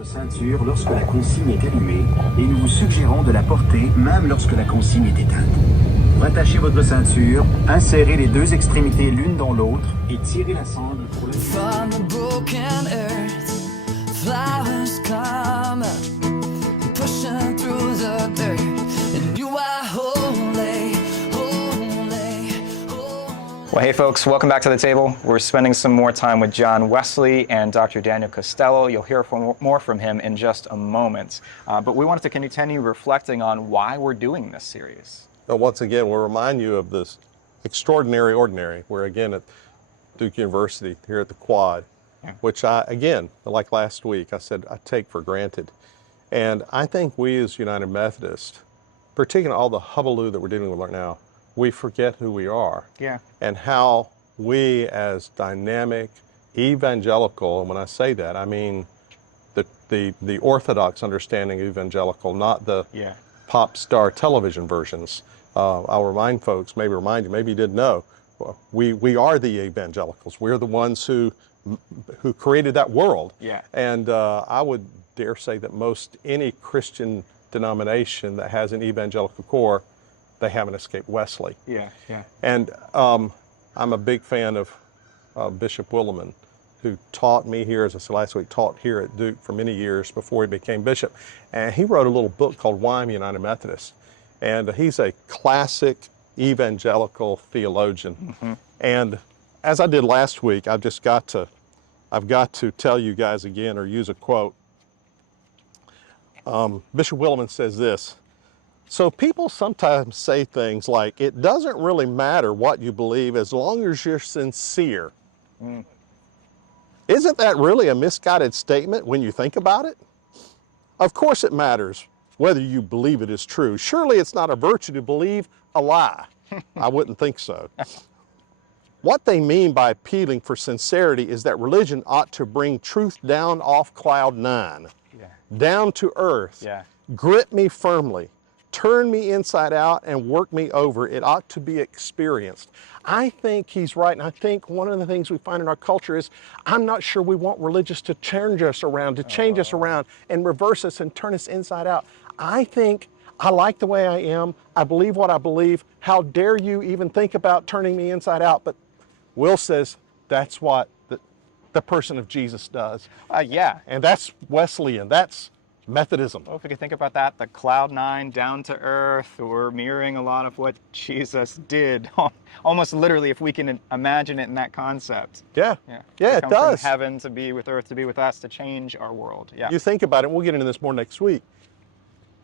votre ceinture lorsque la consigne est allumée et nous vous suggérons de la porter même lorsque la consigne est éteinte. Rattachez votre ceinture, insérez les deux extrémités l'une dans l'autre et tirez la sangle pour le... From the broken earth, flowers come up, pushing through the dirt, and you are holy, holy, holy. Well, hey folks, welcome back to the table. We're spending some more time with John Wesley and Dr. Daniel Costello. You'll hear more from him in just a moment. But we wanted to continue reflecting on why we're doing this series. So once again, we'll remind you of this extraordinary ordinary. We're again at Duke University here at the Quad, which I, again, like last week, I said I take for granted. And I think we as United Methodists, particularly all the hullabaloo that we're dealing with right now, we forget who we are. Yeah. And how we as dynamic, evangelical, and when I say that, I mean the orthodox understanding of evangelical, not the pop star television versions. I'll remind folks, maybe remind you, maybe you didn't know, we are the evangelicals. We're the ones who created that world. Yeah. And I would dare say that most any Christian denomination that has an evangelical core, they haven't escaped Wesley. Yeah, yeah. And I'm a big fan of Bishop Willimon, who taught me here, as I said last week, taught here at Duke for many years before he became bishop. And he wrote a little book called Why I'm United Methodist. And he's a classic evangelical theologian. Mm-hmm. And as I did last week, I've got to tell you guys again, or use a quote. Bishop Willimon says this: so people sometimes say things like, it doesn't really matter what you believe as long as you're sincere. Mm. Isn't that really a misguided statement when you think about it? Of course it matters whether you believe it is true. Surely it's not a virtue to believe a lie. I wouldn't think so. What they mean by appealing for sincerity is that religion ought to bring truth down off cloud nine, down to earth, grip me firmly, turn me inside out and work me over. It ought to be experienced. I think he's right, and I think one of the things we find in our culture is I'm not sure we want religious to change us around, to change us around and reverse us and turn us inside out. I think I like the way I am. I believe what I believe. How dare you even think about turning me inside out? But Will says that's what the person of Jesus does. Yeah. And that's Wesleyan. That's Methodism. Well, if we could think about that, the cloud nine, down to earth, we're mirroring a lot of what Jesus did. Almost literally, if we can imagine it in that concept. Yeah, it come does. From heaven to be with earth, to be with us, to change our world. Yeah. You think about it, we'll get into this more next week.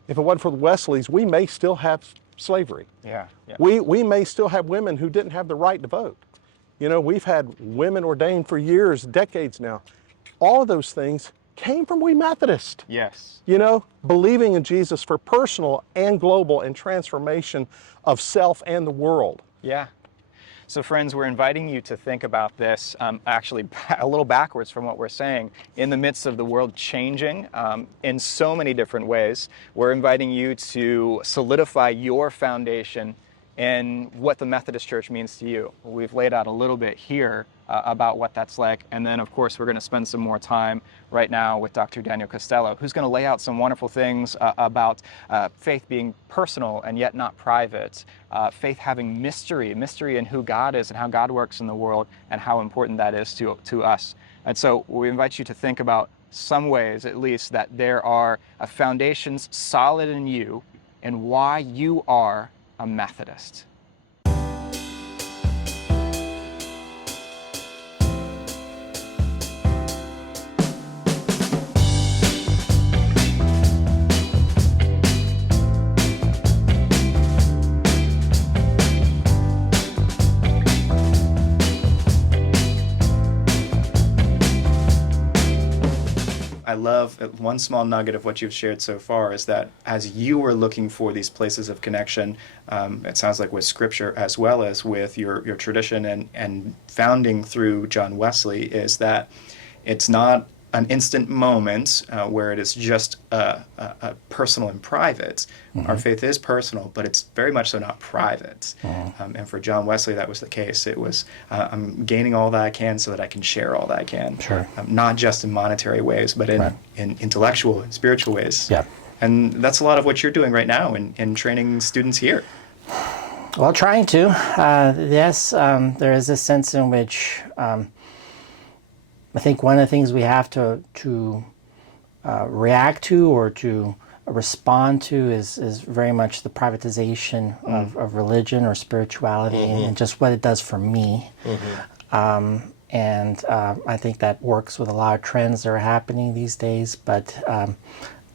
If it wasn't for the Wesleys, we may still have slavery. Yeah. We may still have women who didn't have the right to vote. You know, we've had women ordained for years, decades now. All of those things came from we Methodists. Yes. You know, believing in Jesus for personal and global and transformation of self and the world. Yeah. So friends, we're inviting you to think about this actually a little backwards from what we're saying. In the midst of the world changing in so many different ways, we're inviting you to solidify your foundation in what the Methodist Church means to you. We've laid out a little bit here about what that's like. And then, of course, we're going to spend some more time right now with Dr. Daniel Costello, who's going to lay out some wonderful things about faith being personal and yet not private, faith having mystery in who God is and how God works in the world and how important that is to us. And so we invite you to think about some ways, at least, that there are foundations solid in you and why you are a Methodist. I love one small nugget of what you've shared so far is that as you are looking for these places of connection, it sounds like with Scripture as well as with your tradition and founding through John Wesley, is that it's not an instant moment where it is just personal and private. Our faith is personal, but it's very much so not private. And for John Wesley, that was the case. It was, I'm gaining all that I can so that I can share all that I can. Sure. Not just in monetary ways, but in intellectual and spiritual ways. Yeah. And that's a lot of what you're doing right now in training students here. Well, trying to. Yes, there is a sense in which I think one of the things we have to react to or to respond to is very much the privatization of religion or spirituality and just what it does for me. And I think that works with a lot of trends that are happening these days. But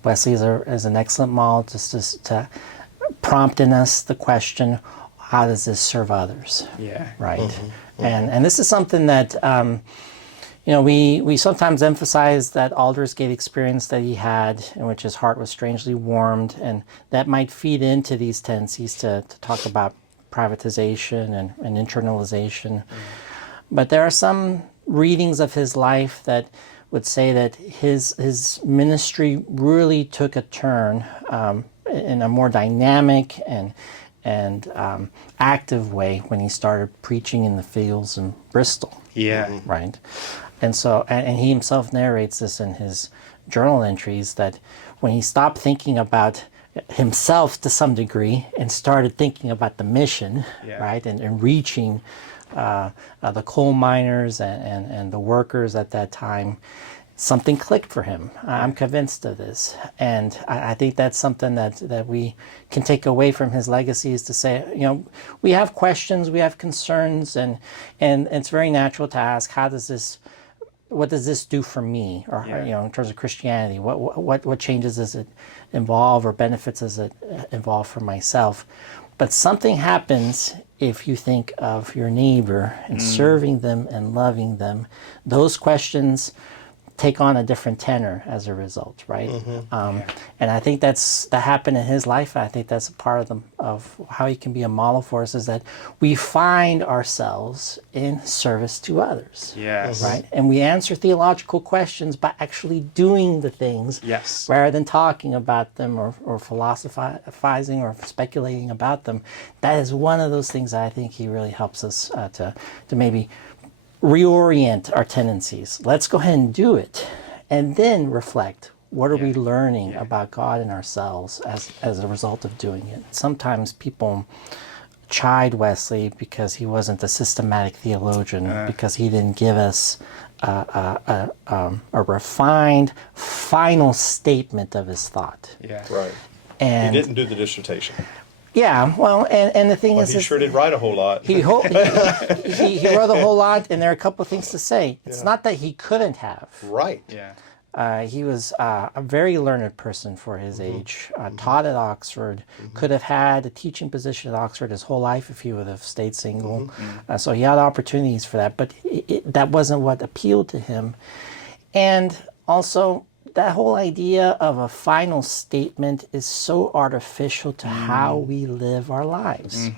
Wesley is an excellent model just to prompt in us the question, how does this serve others? Yeah. Right. And this is something that we sometimes emphasize that Aldersgate experience that he had, in which his heart was strangely warmed, and that might feed into these tendencies to talk about privatization and internalization. But there are some readings of his life that would say that his ministry really took a turn in a more dynamic and active way when he started preaching in the fields in Bristol. Yeah. Right. And so, and he himself narrates this in his journal entries, that when he stopped thinking about himself to some degree and started thinking about the mission, right, and reaching the coal miners and the workers at that time, something clicked for him. I'm convinced of this. And I think that's something that we can take away from his legacy, is to say, we have questions, we have concerns, and it's very natural to ask, what does this do for me? Or, in terms of Christianity, what changes does it involve, or benefits does it involve for myself? But something happens if you think of your neighbor and serving them and loving them. Those questions take on a different tenor as a result, right? And I think that happened in his life. I think that's a part of how he can be a model for us, is that we find ourselves in service to others. Yes. Right? And we answer theological questions by actually doing the things, rather than talking about them or philosophizing or speculating about them. That is one of those things that I think he really helps us to maybe reorient our tendencies. Let's go ahead and do it, and then reflect. What are we learning about God and ourselves as a result of doing it? Sometimes people chide Wesley because he wasn't a systematic theologian, because he didn't give us a refined, final statement of his thought. Yeah. Right. And He didn't do the dissertation. yeah, well, and the thing Well, is, he sure did write a whole lot. he wrote a whole lot, and there are a couple of things to say. It's not that he couldn't have. Right. Yeah. He was a very learned person for his age, taught at Oxford, could have had a teaching position at Oxford his whole life if he would have stayed single. So he had opportunities for that, but that wasn't what appealed to him. And also, that whole idea of a final statement is so artificial to how we live our lives,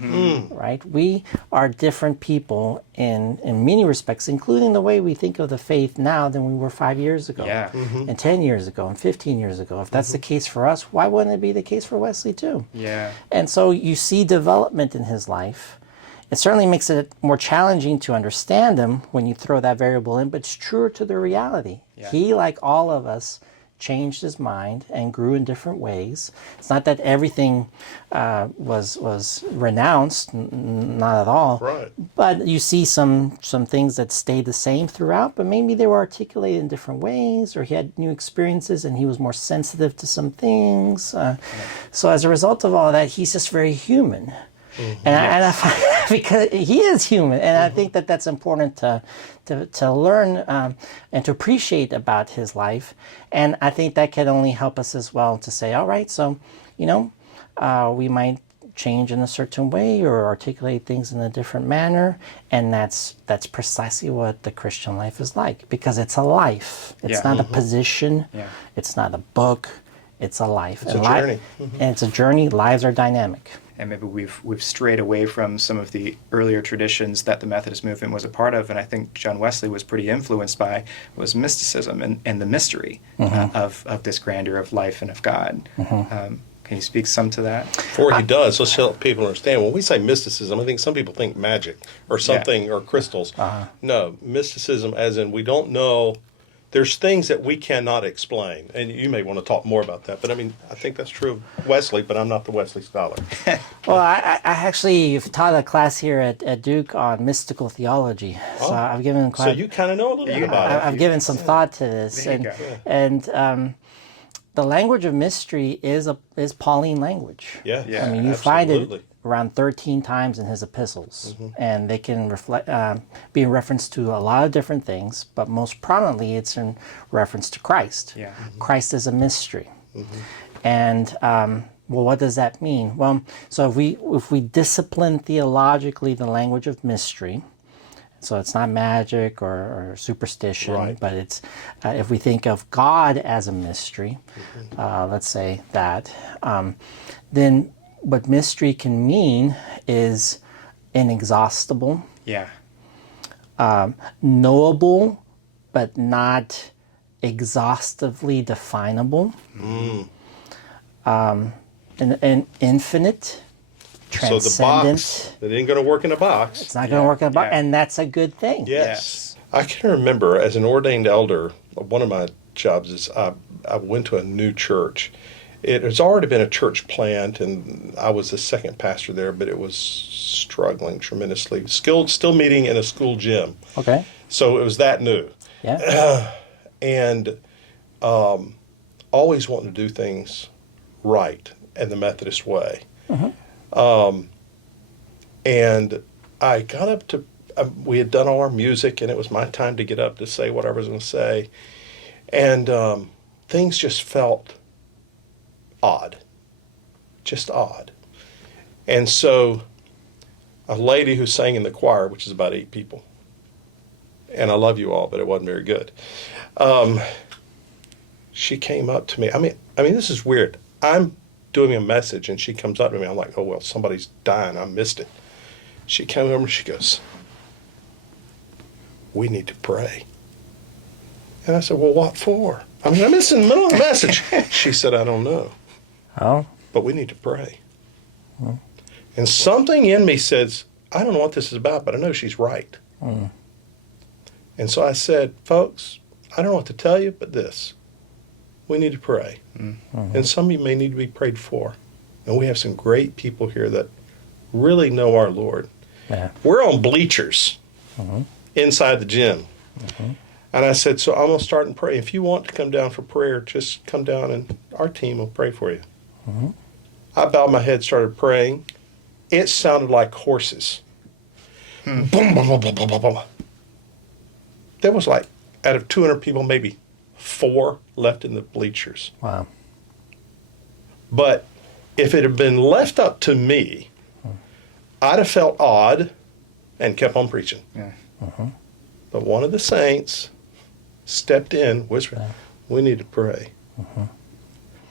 right? We are different people in many respects, including the way we think of the faith now than we were 5 years ago, and 10 years ago, and 15 years ago. If that's the case for us, why wouldn't it be the case for Wesley too? Yeah. And so you see development in his life. It certainly makes it more challenging to understand him when you throw that variable in, but it's truer to the reality. Yeah. He, like all of us, changed his mind and grew in different ways. It's not that everything was renounced, not at all. Right. But you see some things that stayed the same throughout, but maybe they were articulated in different ways, or he had new experiences and he was more sensitive to some things. So as a result of all that, he's just very human. And I find, because he is human, and I think that that's important to learn and to appreciate about his life. And I think that can only help us as well to say, all right, so we might change in a certain way or articulate things in a different manner, and that's precisely what the Christian life is like, because it's a life. It's not a position. It's not a book. It's a life. It's a journey. And it's a journey. Lives are dynamic. and maybe we've strayed away from some of the earlier traditions that the Methodist movement was a part of, and I think John Wesley was pretty influenced by, was mysticism and the mystery of this grandeur of life and of God. Can you speak some to that? Before he does, let's help people understand. When we say mysticism, I think some people think magic or something or crystals. No, mysticism as in we don't know. There's things that we cannot explain. And you may want to talk more about that. But I mean, I think that's true of Wesley, but I'm not the Wesley scholar. Well, I actually taught a class here at Duke on mystical theology. So I've given So you kind of know a little bit about it. I've given some thought to this. And the language of mystery is Pauline language. Yeah. I mean, you find it around 13 times in his epistles, and they can be in reference to a lot of different things, but most prominently it's in reference to Christ. Christ is a mystery. And well, what does that mean? Well, so if we discipline theologically the language of mystery, so it's not magic or superstition, but it's if we think of God as a mystery, let's say that, then what mystery can mean is inexhaustible, knowable, but not exhaustively definable, and infinite, transcendent. So the box, it ain't going to work in a box. It's not going to work in a box, and that's a good thing. Yes. I can remember as an ordained elder, one of my jobs is I went to a new church. It has already been a church plant, and I was the second pastor there, but it was struggling tremendously. Still meeting in a school gym. Okay. So it was that new. And always wanting to do things right in the Methodist way. And I got up to, we had done all our music, and it was my time to get up to say what I was going to say. And things just felt odd, just odd. And so a lady who sang in the choir, which is about 8 people, and I love you all, but it wasn't very good. She came up to me. I mean, this is weird. I'm doing a message, and she comes up to me. I'm like, oh, well, somebody's dying. I missed it. She came over and she goes, we need to pray. And I said, well, what for? I mean, I'm in the middle of the message. She said, I don't know. Oh. But we need to pray. And something in me says, I don't know what this is about, but I know she's right. And so I said, folks, I don't know what to tell you, but this. We need to pray. And some of you may need to be prayed for. And we have some great people here that really know our Lord. We're on bleachers inside the gym. And I said, so I'm going to start and pray. If you want to come down for prayer, just come down and our team will pray for you. I bowed my head, started praying. It sounded like horses. Boom, boom, boom, boom, boom, boom, boom. There was like, out of 200 people, maybe 4 left in the bleachers. Wow. But if it had been left up to me, I'd have felt odd and kept on preaching. But one of the saints stepped in, whispered, we need to pray.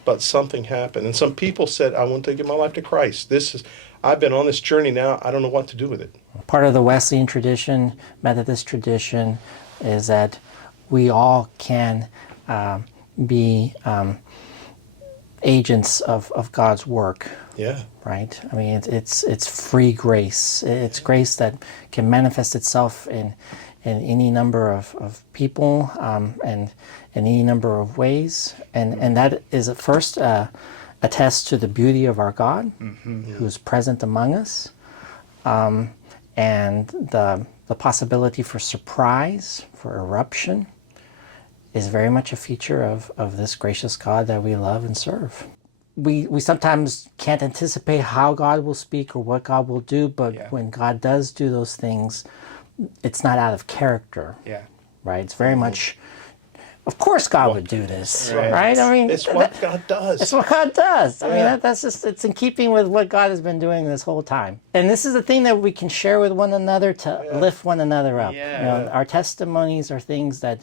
But something happened. And some people said, I want to give my life to Christ. I've been on this journey now. I don't know what to do with it. Part of the Wesleyan tradition, Methodist tradition, is that we all can be agents of God's work. Right? I mean, it's free grace. It's grace that can manifest itself in any number of people and in any number of ways. And that is at first attests to the beauty of our God, who is present among us, and the possibility for surprise, for eruption, is very much a feature of this gracious God that we love and serve. We sometimes can't anticipate how God will speak or what God will do, but when God does do those things, it's not out of character. Right? It's very much, of course God would do this, right? I mean, it's what God does. It's what God does. I mean, that's just, it's in keeping with what God has been doing this whole time. And this is the thing that we can share with one another to lift one another up. You know, our testimonies are things that,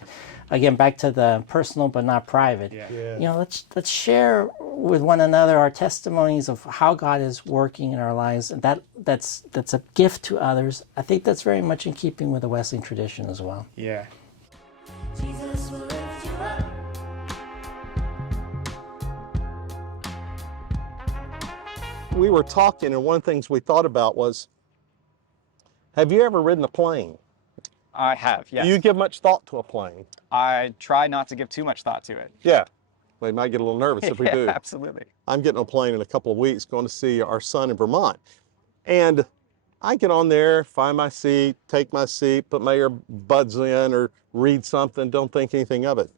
again, back to the personal but not private. You know, let's share with one another our testimonies of how God is working in our lives, and that's a gift to others. I think that's very much in keeping with the Wesleyan tradition as well. Yeah. Jesus will lift you up. We were talking, and one of the things we thought about was, have you ever ridden a plane? I have, yes. Do you give much thought to a plane? I try not to give too much thought to it. Yeah. We might get a little nervous if we Yeah, do. absolutely. I'm getting on a plane in a couple of weeks going to see our son in Vermont. And I get on there, find my seat, take my seat, put my earbuds in or read something, don't think anything of it.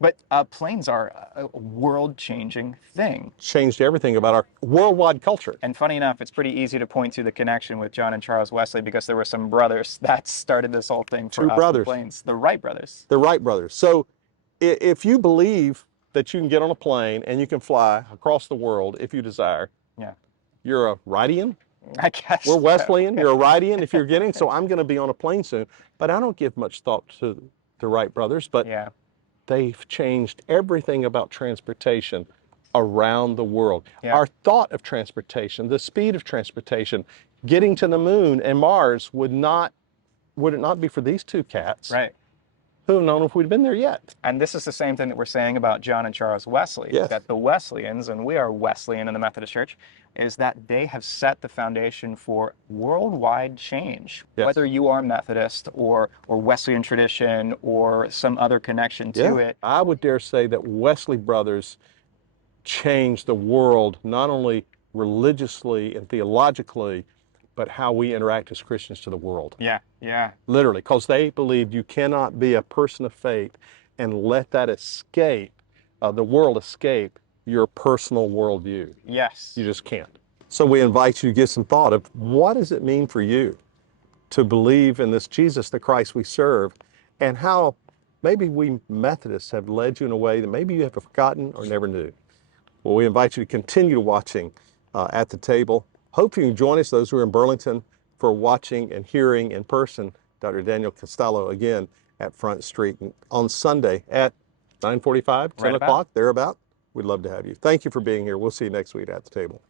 But planes are a world-changing thing. Changed everything about our worldwide culture. And funny enough, it's pretty easy to point to the connection with John and Charles Wesley because there were some brothers that started this whole thing for Two us brothers. with planes. The Wright brothers. The Wright brothers. So if you believe that you can get on a plane and you can fly across the world if you desire, Yeah. you're a Wrightian. I guess. We're Wesleyan. You're a Wrightian if you're getting. So I'm going to be on a plane soon. But I don't give much thought to the Wright brothers. But Yeah. they've changed everything about transportation around the world. Yeah. Our thought of transportation, the speed of transportation, getting to the moon and Mars would it not be for these two cats Right. who have known if we'd been there yet. And this is the same thing that we're saying about John and Charles Wesley, Yes. that the Wesleyans, and we are Wesleyan in the Methodist Church, is that they have set the foundation for worldwide change. Yes. Whether you are Methodist or Wesleyan tradition or some other connection to it. I would dare say that Wesley brothers changed the world, not only religiously and theologically, but how we interact as Christians to the world. Yeah, yeah. Literally, because they believed you cannot be a person of faith and let that escape, the world escape your personal worldview. Yes. You just can't. So we invite you to give some thought of what does it mean for you to believe in this Jesus, the Christ we serve, and how maybe we Methodists have led you in a way that maybe you have forgotten or never knew. Well, we invite you to continue watching at the table. Hope you can join us, those who are in Burlington, for watching and hearing in person Dr. Daniel Costello again at Front Street on Sunday at 9:45, 10 Right about. o'clock, thereabout. We'd love to have you. Thank you for being here. We'll see you next week at the table.